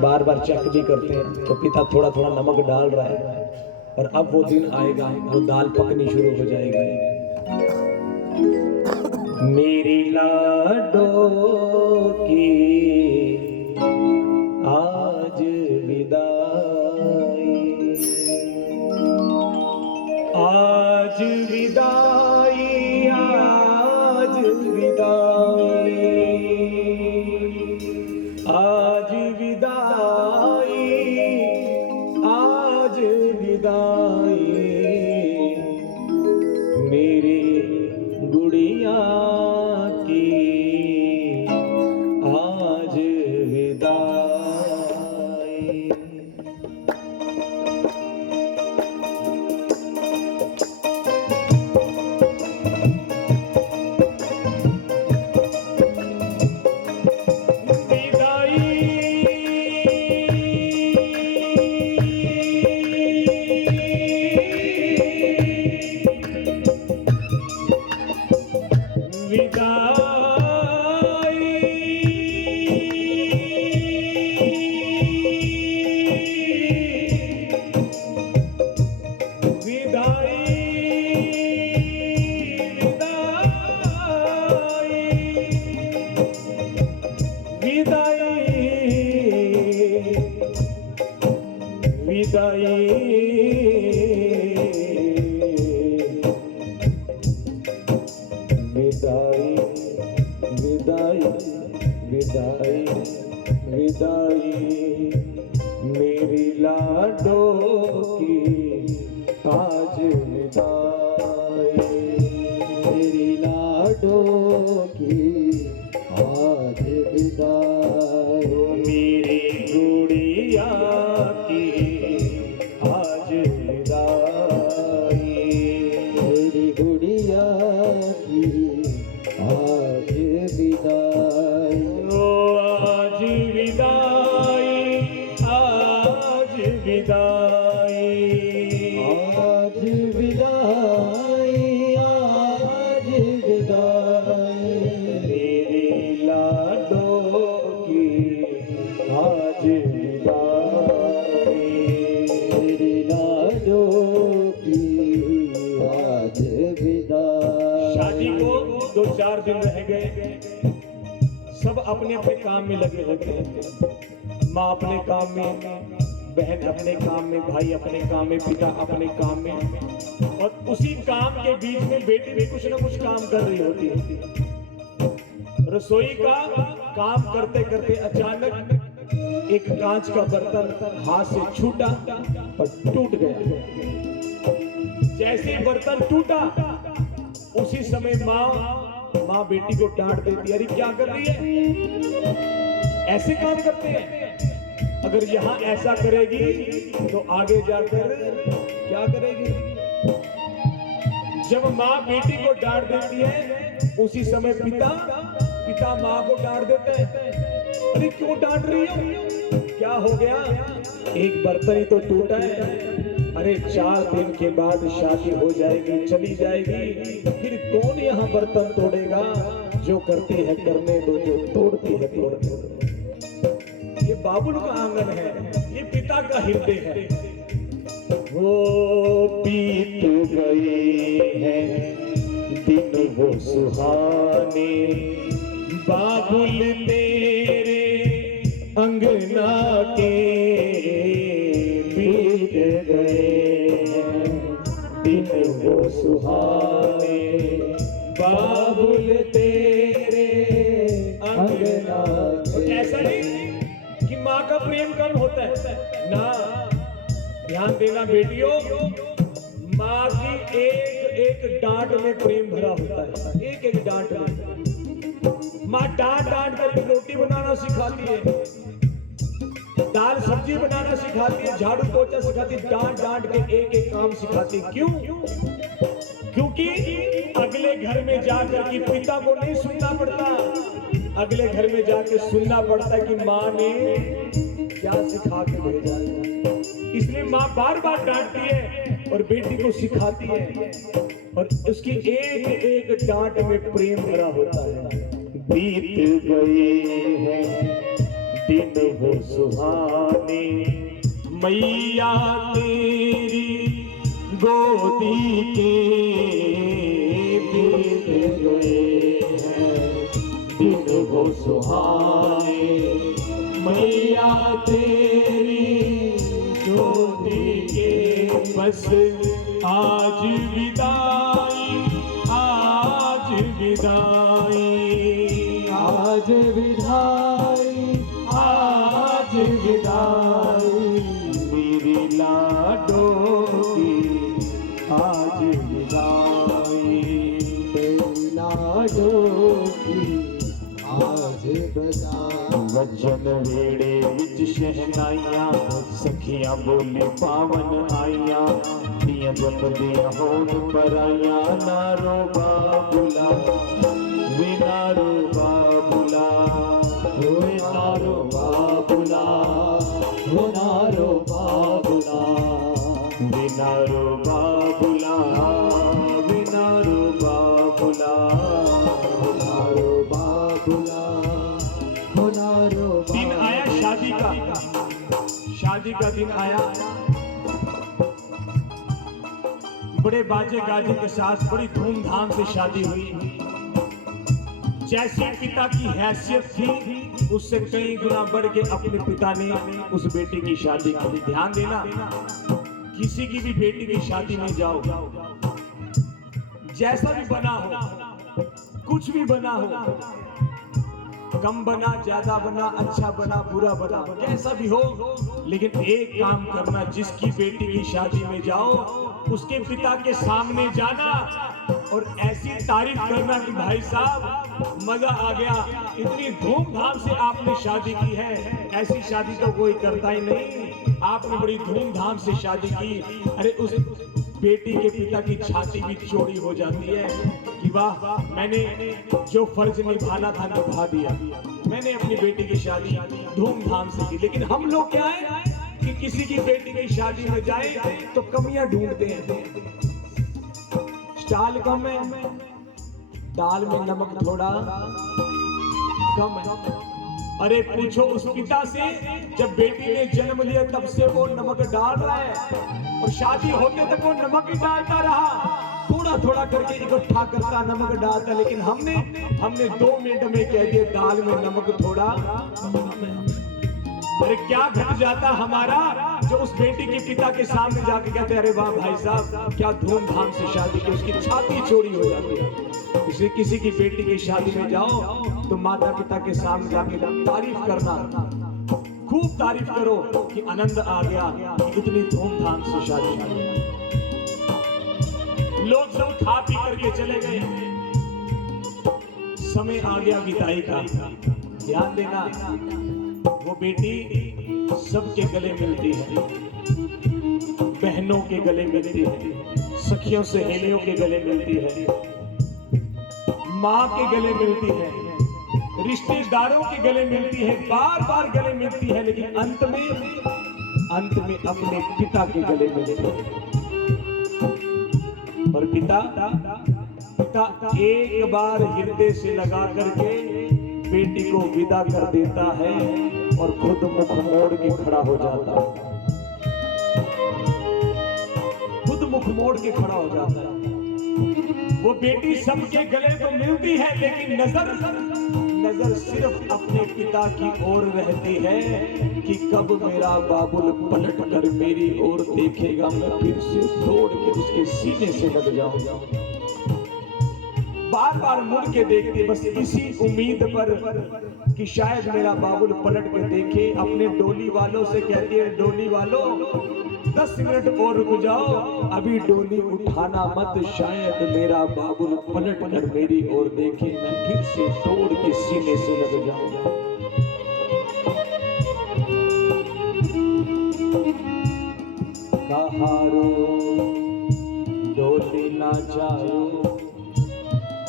बार बार check भी करते हैं तो पिता थोड़ा थोड़ा नमक डाल रहा है, और अब वो दिन आएगा वो दाल पकनी शुरू हो जाएगी। मेरी लाडो की आज विदाई, आज विदाई, आज विदाई, आज विदाई, आज विदाई, मेरी गुड़िया की आज विदाई। विदाई, विदाई, विदाई, मेरी लाडो की आज विदाई, मेरी लाडो की आज विदाई, मेरी गुड़िया की आज विदाई, मेरी गुड़िया की आज विदाई, ओ आज विदाई, आज विदाई, आज विदाई, आज विदाई, मेरी लाडो की आज विदाई, मेरी लाडो की आज विदाई। शादी को 2-4 दिन रह गए, सब अपने अपने काम में लगे होते हैं। माँ अपने काम में, बहन अपने काम में, भाई अपने काम में, पिता अपने काम में, और उसी काम के बीच में बेटी भी कुछ ना कुछ काम कर रही होती है। रसोई का काम करते करते अचानक एक कांच का बर्तन हाथ से छूटा और टूट गया। जैसे ही बर्तन टूटा उसी समय माँ बेटी को डांट देती, अरे क्या कर रही है, ऐसे काम करते हैं। अगर यहाँ ऐसा करेगी तो आगे जाकर क्या करेगी। जब माँ बेटी को डांट देती है उसी समय पिता माँ को डांट देते हैं, अरे क्यों डांट रही हो, क्या हो गया, एक बर्तन ही तो टूटा है, अरे 4 दिन के बाद शादी हो जाएगी, चली जाएगी, फिर कौन यहाँ बर्तन तोड़ेगा, जो करती है करने दो, जो तोड़ती है तोड़ने दो। ये बाबुल का आंगन है, ये पिता का हृदय है। वो बीत गए हैं दिन वो सुहाने, बाबुल तेरे अंगना के बीत गए हैं दिन वो सुहाने, बाबुल तेरे अंगना के। ऐसा नहीं कि माँ का प्रेम कम होता है ना, ध्यान देना बेटियों, माँ की एक डांट में प्रेम भरा होता है, एक डांट में। माँ डांट कर रोटी बनाना सिखाती है, दाल सब्जी बनाना सिखाती है, झाड़ू पोछा सिखाती है, डांट के एक काम सिखाती है। क्यों? क्योंकि अगले घर में जाकर कि पिता को नहीं सुनना पड़ता, अगले घर में जाके सुनना पड़ता है कि माँ ने क्या सिखा के भेजा। इसलिए माँ बार बार डांटती है और बेटी को सिखाती है, और उसकी एक डांट में प्रेम भरा होता है। बीत गए हैं दिन हो सुहाने, मैया तेरी गोदी के बीत गए हैं दिन हो सुहाने, मैया तेरी गोदी के बस आज विदाई, आज विदाई, आज विदाई, आज विदाई, मेरी लाडों की आज विदाई, मेरी लाडों की आज विदाई। वचन वेड़े विच शहनाइयां, सखियां बोले पावन आइयां, दियां जपदियां होन पराइयां, नारो बाबुला वे नारो बाबुला, वे नारो बाबुला, हो नारो बाबुला, वे नारो बाबुला, वे नारो बाबुला, हो नारो बाबुला, हो नारो दिन आया शादी का, शादी का दिन आया, बड़े बाजे गाजे के साथ बड़ी धूमधाम से शादी हुई। जैसी पिता की हैसियत थी उससे कई गुना बढ़ के अपने पिता ने उस बेटी की शादी की। ध्यान देना, किसी की भी बेटी की शादी में जाओ, जैसा भी बना हो, कुछ भी बना हो, कम बना, ज्यादा बना, अच्छा बना, बुरा बना, कैसा भी हो, लेकिन एक काम करना, जिसकी बेटी की शादी में जाओ उसके पिता के सामने जाना और ऐसी तारीफ करना कि भाई साहब मजा आ गया, इतनी धूमधाम से आपने शादी की है, ऐसी शादी तो कोई करता ही नहीं, आपने बड़ी धूमधाम से शादी की। अरे उस बेटी के पिता की छाती भी चौड़ी हो जाती है कि वाह, मैंने जो फर्ज निभाना था निभा दिया, मैंने अपनी बेटी की शादी धूमधाम से की। लेकिन हम लोग क्या है कि किसी की बेटी की शादी में जाए तो कमियां ढूंढते हैं, स्टाइल कम है, दाल में नमक थोड़ा कम है। अरे पूछो उस पिता से, जब बेटी ने जन्म लिया तब से वो नमक डाल रहा है और शादी होते तक वो नमक ही डालता रहा, थोड़ा थोड़ा करके इकट्ठा करता, नमक डालता। लेकिन हमने 2 मिनट में कह दिया दाल में नमक थोड़ा। अरे क्या घट जाता हमारा जो उस बेटी के पिता के सामने जाके कहते, अरे वाह भाई साहब क्या धूमधाम से शादी की, उसकी छाती चौड़ी हो जाती है। इसलिए किसी की बेटी की शादी में जाओ तो माता पिता के सामने जाके तारीफ करना, खूब तारीफ करो कि आनंद आ गया कि इतनी धूमधाम से शादी की। लोग सब खा पी करके चले गए, समय आ गया विदाई का। ध्यान देना, वो बेटी सबके गले मिलती है, बहनों के गले मिलती है, सखियों सहेलियों के गले मिलती है, माँ के गले मिलती है, रिश्तेदारों के गले मिलती है, बार बार गले मिलती है, लेकिन अंत में अपने पिता के गले मिलती है। और पिता एक बार हृदय से लगा करके बेटी को विदा कर देता है और खुद मुख मोड़ के खड़ा हो जाता है, खुद मुख मोड़ के खड़ा हो जाता है। वो बेटी सबके गले तो मिलती है, लेकिन नजर सिर्फ अपने पिता की ओर रहती है कि कब मेरा बाबुल पलट कर मेरी ओर देखेगा, मैं फिर से दौड़ के उसके सीने से लग जाऊंगा। बार बार मुड़ के देखती, बस इसी उम्मीद पर कि शायद मेरा बाबुल पलट के देखे। अपने डोली वालों से कहती है, डोली वालों 10 मिनट और रुक जाओ, अभी डोली उठाना मत, शायद मेरा बाबुल पलट कर मेरी ओर देखे, मैं फिर से दौड़ के सीने से लग जाऊंगा। कहारो डोली ना जाओ,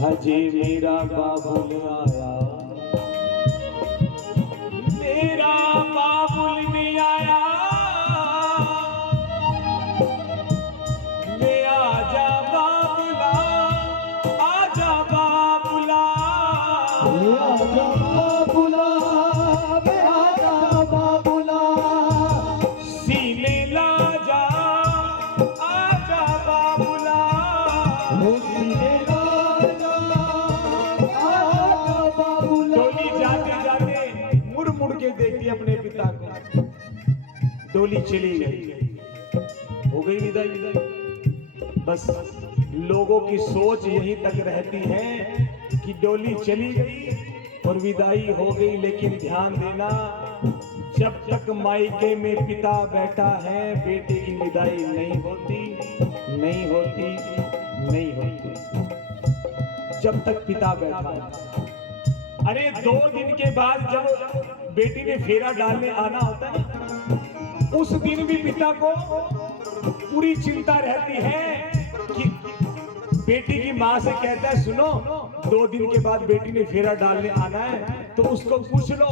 हजे मेरा बाबुल आया, मेरा बाबुल भी आया, मैं आजा बाबुला, आजा बाबुला, आजा बाबुला, मैं आजा पिता को। डोली चली गई, हो गई विदाई। बस लोगों की सोच यहीं तक रहती है कि डोली चली गई और विदाई हो गई, लेकिन ध्यान देना, जब तक मायके में पिता बैठा है बेटे की विदाई नहीं होती, नहीं होती, नहीं होती। जब तक पिता बैठा है। अरे 2 दिन के बाद जब बेटी ने फेरा डालने आना होता है ना, उस दिन भी पिता को पूरी चिंता रहती है कि बेटी की माँ से कहता है, सुनो 2 दिन के बाद बेटी ने फेरा डालने आना है तो उसको पूछ लो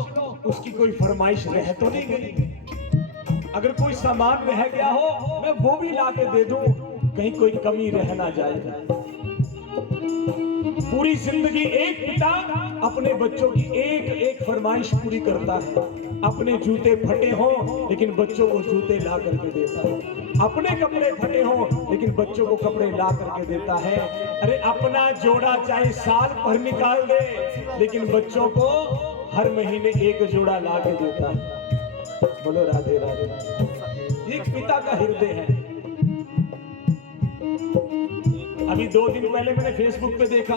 उसकी कोई फरमाइश रह तो नहीं गई। अगर कोई सामान रह गया हो मैं वो भी ला के दे दूं, कहीं कोई कमी रह ना जाए। पूरी जिंदगी एक पिता अपने बच्चों की एक एक फरमाइश पूरी करता है। अपने जूते फटे हों लेकिन बच्चों को जूते ला करके देता है, अपने कपड़े फटे हों लेकिन बच्चों को कपड़े ला करके देता है। अरे अपना जोड़ा चाहे साल भर निकाल दे लेकिन बच्चों को हर महीने एक जोड़ा ला के देता है। बोलो राधे राधे। एक पिता का हृदय है। अभी 2 दिन पहले मैंने फेसबुक पे देखा,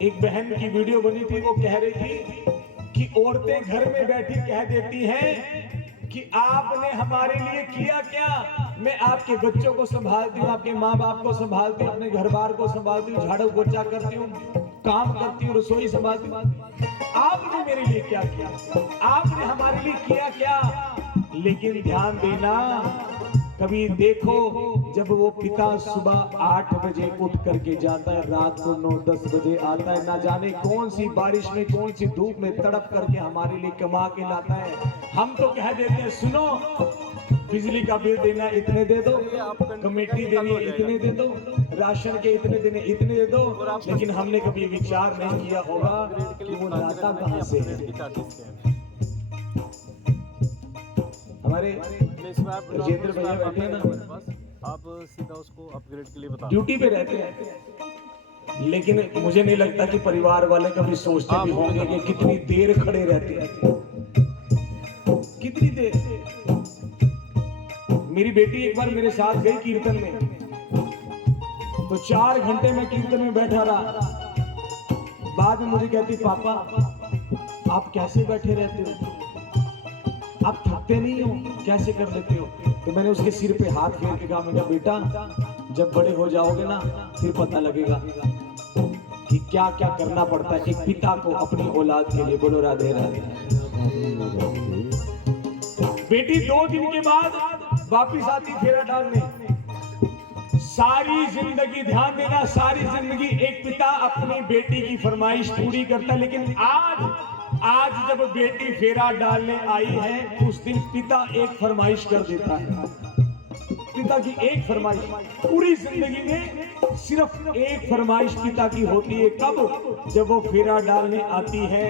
एक बहन की वीडियो बनी थी, वो कह रही थी कि औरतें घर में बैठी कह देती हैं कि आपने हमारे लिए किया क्या। मैं आपके बच्चों को संभालती हूँ, आपके माँ बाप को संभालती हूँ, अपने घर बार को संभालती हूँ, झाड़ू पोछा करती हूँ, काम करती हूँ, रसोई संभालती हूँ। आपने मेरे लिए क्या किया, आपने हमारे लिए किया क्या। लेकिन ध्यान देना, कभी देखो जब वो पिता सुबह 8 बजे उठ करके जाता है, रात को 9-10 बजे आता है, ना जाने कौन सी बारिश में कौन सी धूप में तड़प करके हमारे लिए कमा के लाता है। हम तो कह देते हैं सुनो बिजली का बिल देना इतने दे दो, कमेटी देनी इतने दे दो, राशन के इतने देने इतने दे दो, लेकिन हमने कभी विचार नहीं किया होगा कि वो लाता कहाँ से है। हमारे राजेंद्र भैया बैठे हैं ना, आप सीधा उसको अपग्रेड के लिए बता, ड्यूटी पे रहते हैं, लेकिन मुझे नहीं लगता कि परिवार वाले कभी सोचते भी होंगे कि कितनी देर खड़े रहते हैं, कितनी देर। मेरी बेटी एक बार मेरे साथ गई कीर्तन में, तो 4 घंटे में कीर्तन में बैठा रहा। बाद में मुझे कहती, पापा आप कैसे बैठे रहते हो, आप थकते नहीं हो, कैसे कर लेते हो। तो मैंने उसके सिर पे हाथ फेर के कहा, मैंने बेटा जब बड़े हो जाओगे ना फिर पता लगेगा कि क्या क्या करना पड़ता है एक पिता को अपनी औलाद के लिए। बोलो राधे राधे। बेटी 2 दिन के बाद वापिस आती फेरा डालने। सारी जिंदगी, ध्यान देना, सारी जिंदगी एक पिता अपनी बेटी की फरमाइश पूरी करता है, लेकिन आज जब बेटी फेरा डालने आई है उस दिन पिता एक फरमाइश कर देता है। पिता की एक फरमाइश, पूरी जिंदगी में सिर्फ एक फरमाइश पिता की होती है। कब? जब वो फेरा डालने आती है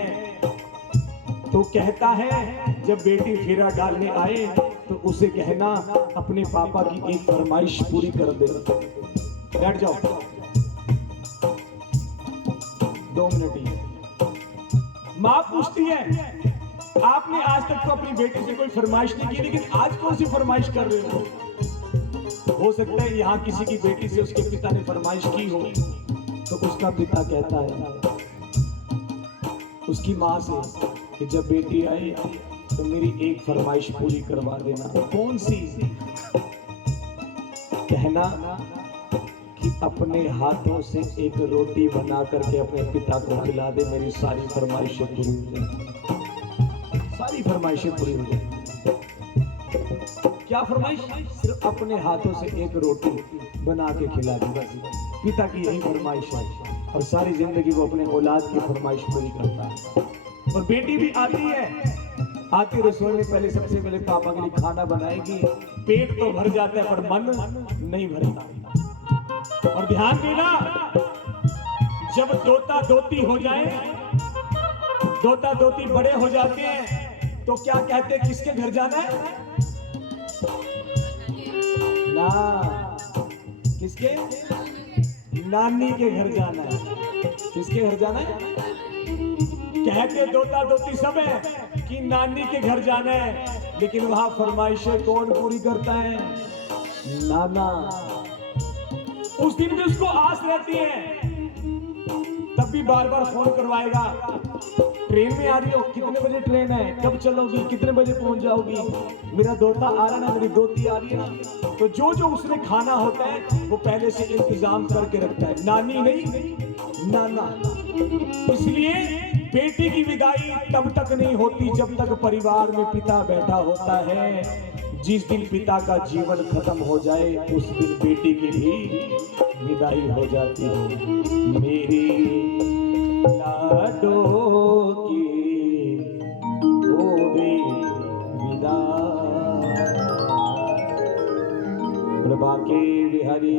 तो कहता है, जब बेटी फेरा डालने आए तो उसे कहना अपने पापा की एक फरमाइश पूरी कर दे। बैठ जाओ 2 मिनट ही। माँ पूछती है, आपने आज तक तो अपनी बेटी से कोई फरमाइश नहीं की, लेकिन आज कौन सी फरमाइश कर रहे हो। हो सकता है यहाँ किसी की बेटी से उसके पिता ने फरमाइश की हो, तो उसका पिता कहता है उसकी माँ से कि जब बेटी आई तो मेरी एक फरमाइश पूरी करवा देना। कौन सी? कहना कि अपने हाथों से एक रोटी बना करके अपने पिता को खिला दे, मेरी सारी फरमाइशें पूरी हो जाए, सारी फरमाइशें पूरी हो जाए। क्या फरमाइश? सिर्फ अपने हाथों से एक रोटी बना के खिला दे, बस पिता की यही फरमाइश है। और सारी जिंदगी वो अपने औलाद की फरमाइश पूरी करता है। और बेटी भी आती है, आती रसोई में पहले सबसे पहले पापा के लिए खाना बनाएगी। पेट तो भर जाता है पर मन नहीं भरता। और ध्यान देना, जब दोता दोती हो जाए, दोता दोती बड़े हो जाते हैं तो क्या कहते हैं, किसके घर जाना है ना, किसके? नानी के घर जाना है। किसके घर जाना है? कहते दोता दोती सब है कि नानी के घर जाना है, लेकिन वहां फरमाइशें कौन पूरी करता है? नाना। उस दिन भी उसको आस रहती है, तब भी बार बार फोन करवाएगा, ट्रेन में आ रही हो, कितने बजे ट्रेन है, कब चलोगी, कितने बजे पहुंच जाओगी, मेरा दोता आ रहा ना, मेरी दोती आ रही है ना। तो जो जो उसने खाना होता है वो पहले से इंतजाम करके रखता है, नानी नहीं नाना। इसलिए बेटी की विदाई तब तक नहीं होती जब तक परिवार में पिता बैठा होता है। जिस दिन पिता का जीवन खत्म हो जाए उस दिन बेटी की भी विदाई हो जाती है। मेरी लाडो की हो गई विदा, प्रभा के बिहारी।